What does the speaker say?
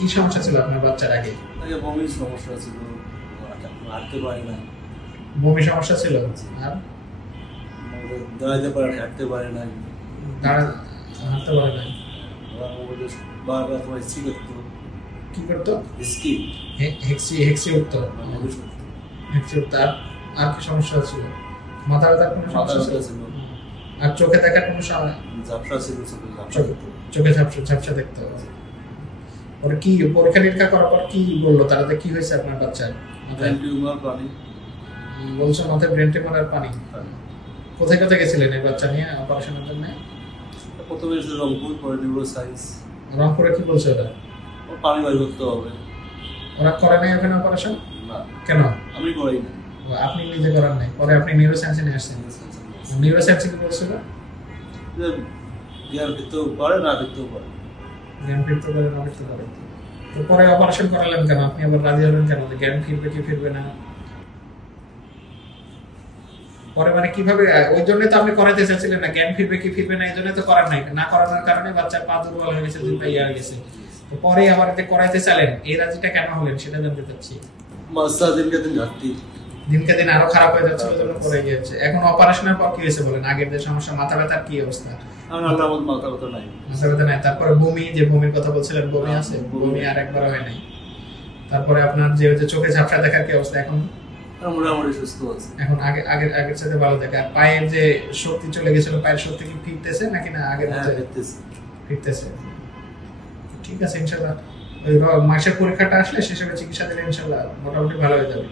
কি সমস্যা ছিল আপনার বাচ্চার আগে? আগে বমির সমস্যা ছিল, হাঁটতে পারি না। বমি সমস্যা ছিল, আর দাঁড়াতে পারে না, হাঁটতে পারে না, হাঁটতে পারে না। বারবার তোমার স্ত্রী করতো, কি করতো? স্কিপ হেক্সি উঠতো। হেক্সি উঠতো। আর কি সমস্যা ছিল? মাথা ব্যথার কোনো সমস্যা ছিল? আর চোখে দেখার কোনো ঝাপসা ছিল, চোখে ঝাপসা দেখতে। ওর কি পরীক্ষা নিরীক্ষা করার পর কি বললো তারাতে কি হয়েছে আপনার বাচ্চার? ব্রেন টিউমার, পানি বলছে মাথায় ব্রেন টিউমার আর পানি। কোথায় কোথায় গেছিলেন এই বাচ্চা নিয়ে অপারেশনের জন্য? প্রথমে এসে রংপুর, পরে নিউরোসাইন্স। রংপুরে কি বলছে ওরা? পানি বাই করতে হবে। ওরা করে নাই ওখানে অপারেশন? না। কেন? আমি করাই না। আপনি নিজে করার নাই, পরে আপনি নিউরোসায়েন্সে নিয়ে আসছেন। নিউরোসায়েন্সে কি বলছিল? জ্ঞান ফিরতেও পারে, না ফিরতেও পারে। জ্ঞান ফিরতে পারে, না ফিরতে পারে। তো পরে অপারেশন করালেন কেন? আপনি আবার রাজি হলেন কেন যে জ্ঞান ফিরবে কি ফিরবে না? পরে মানে কিভাবে? ওই জন্য তো আপনি করাতে চাইছিলেন না, জ্ঞান ফিরবে কি ফিরবে না, এই জন্য তো করার নাই। না করানোর কারণে বাচ্চার পা দুর্বল হয়ে গেছে, দুধ ইয়ে হয়ে গেছে। তো পরে আবার এতে করাইতে চাইলেন, এই রাজিটা কেন হলেন সেটা জানতে চাচ্ছি। মাস্টার দিনকে দিন ঘাটতি, দিনকে দিন আরো খারাপ হয়ে যাচ্ছে, ওই জন্য পরে গিয়েছে। এখন অপারেশনের পর কি হয়েছে বলেন? আগের যে সমস্যা, মাথা ব্যথার কি অবস্থা? আল্লাহর মত মাথা ব্যথা নাই, মাথা ব্যথা নাই। তারপরে বমি, যে বমির কথা বলছিলেন, বমি আছে? বমি আর একবার হয় নাই। তারপরে আপনার যে চোখে ঝাপসা দেখার কি অবস্থা এখন? মোটামুটি সুস্থ আছে এখন আগের সাথে ভালো দেখে। আর পায়ের যে শক্তি চলে গেছিল, পায়ের শক্তি কি ফিরতেছে নাকি না আগের মতো? ফিরতেছে। ঠিক আছে, ইনশাআল্লাহ ওই মাসের পরীক্ষাটা আসলে সেসবে চিকিৎসা দিলে ইনশাআল্লাহ মোটামুটি ভালো হয়ে যাবে।